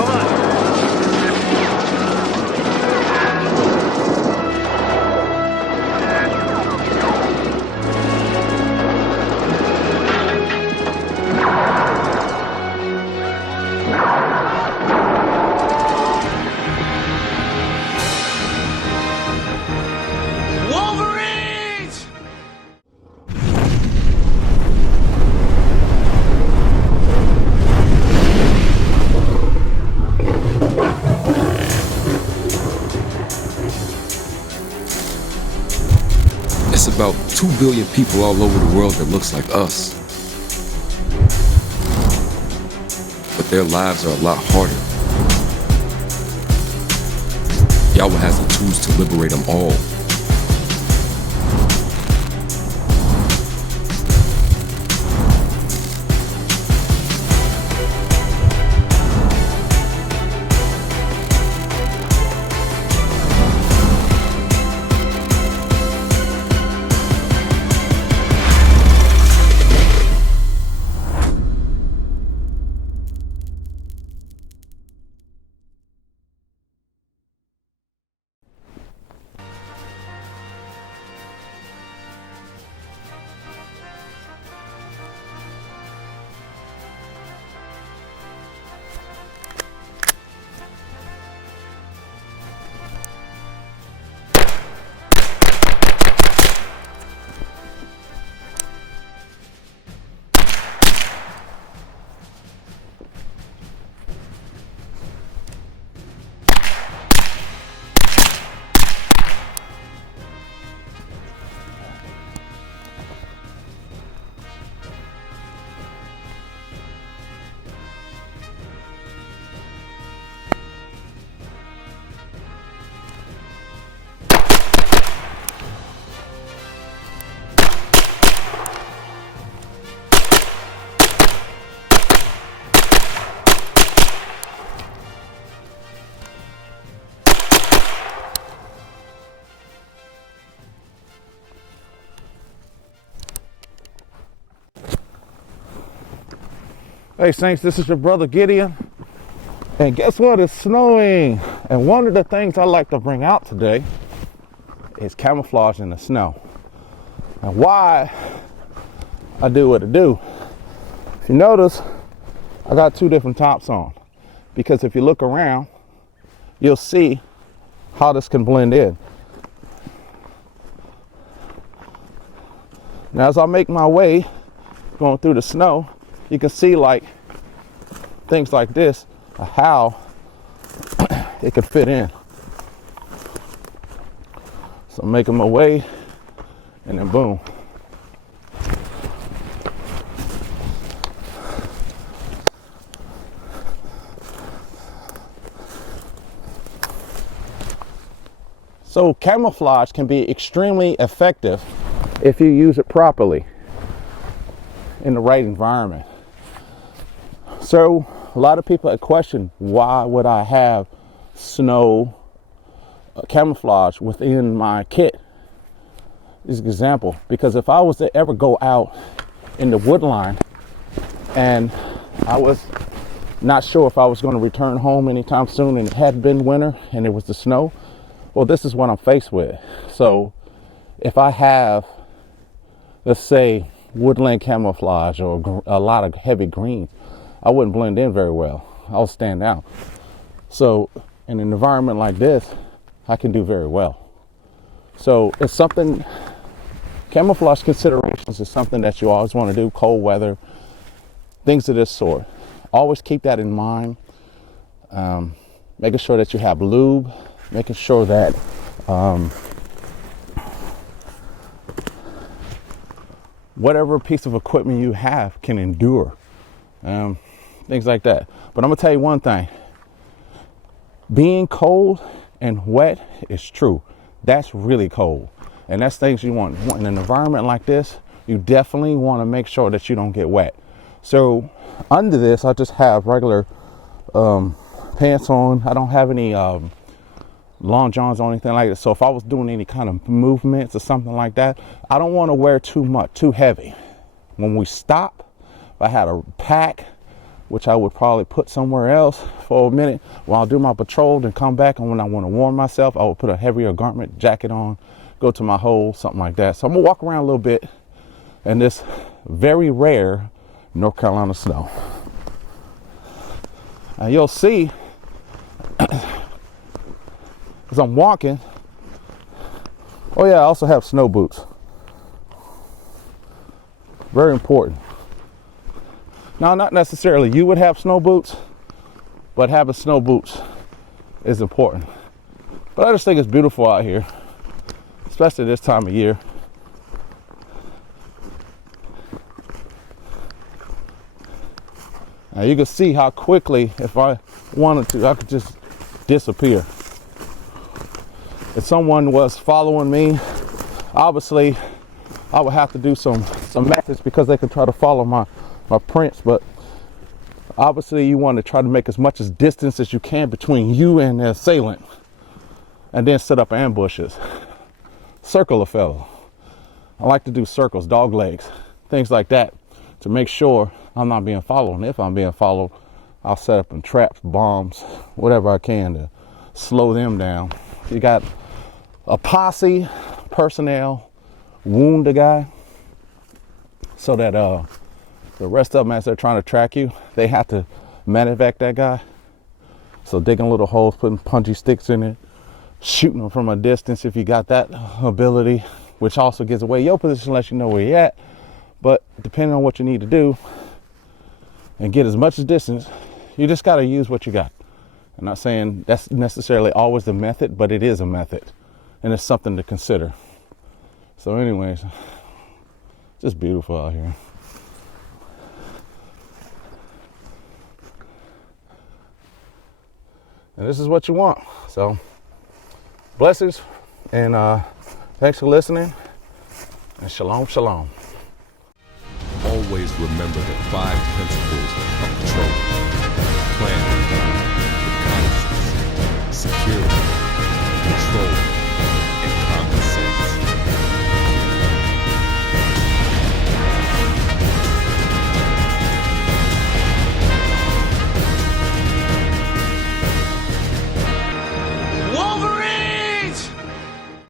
Wolverines! It's about 2 billion people all over the world that looks like us. But their lives are a lot harder. Yahweh has the tools to liberate them all. Hey Saints, this is your brother Gideon, and guess what? It's snowing, and one of the things I like to bring out today is camouflage in the snow. And why I do what I do. If you notice, I got two different tops on, because if you look around, you'll see how this can blend in. Now as I make my way going through the snow, you can see like things like this, how it could fit in. So I'm making my way, and then boom. So camouflage can be extremely effective if you use it properly in the right environment. So a lot of people have questioned, why would I have snow camouflage within my kit? This is an example, because if I was to ever go out in the wood line and I was not sure if I was going to return home anytime soon, and it had been winter and it was the snow, well, this is what I'm faced with. So if I have, let's say, woodland camouflage or a lot of heavy greens, I wouldn't blend in very well. I'll stand out. So in an environment like this, I can do very well. So it's something, camouflage considerations is something that you always want to do, cold weather, things of this sort. Always keep that in mind. Making sure that you have lube, making sure that whatever piece of equipment you have can endure, things like that. But I'm gonna tell you one thing, being cold and wet is true. That's really cold, and that's things you want. In an environment like this, you definitely want to make sure that you don't get wet. So under this, I just have regular pants on. I don't have any long johns or anything like that. So if I was doing any kind of movements or something like that, I don't want to wear too much, too heavy. When we stop, if I had a pack which I would probably put somewhere else for a minute while I do my patrol, then come back, and when I want to warm myself, I would put a heavier garment, jacket on, go to my hole, something like that. So I'm gonna walk around a little bit in this very rare North Carolina snow. And you'll see, as I'm walking, oh yeah, I also have snow boots. Very important. Now, not necessarily you would have snow boots, but having snow boots is important. But I just think it's beautiful out here, especially this time of year. Now you can see how quickly, if I wanted to, I could just disappear. If someone was following me, obviously I would have to do some methods because they could try to follow my prints, but obviously you want to try to make as much as distance as you can between you and the assailant, and then set up ambushes. Circle a fellow. I like to do circles, dog legs, things like that, to make sure I'm not being followed. And if I'm being followed, I'll set up in traps, bombs, whatever I can to slow them down. You got a posse personnel, wound the guy, so that the rest of them, as they're trying to track you, they have to medevac that guy. So digging little holes, putting punchy sticks in it, shooting them from a distance if you got that ability, which also gives away your position, lets you know where you're at. But depending on what you need to do and get as much as distance, you just got to use what you got. I'm not saying that's necessarily always the method, but it is a method, and it's something to consider. So anyways, just beautiful out here. And this is what you want. So blessings, and thanks for listening, and shalom, shalom. Always remember the 5 principles of patrol: planning, reconnaissance, security, control,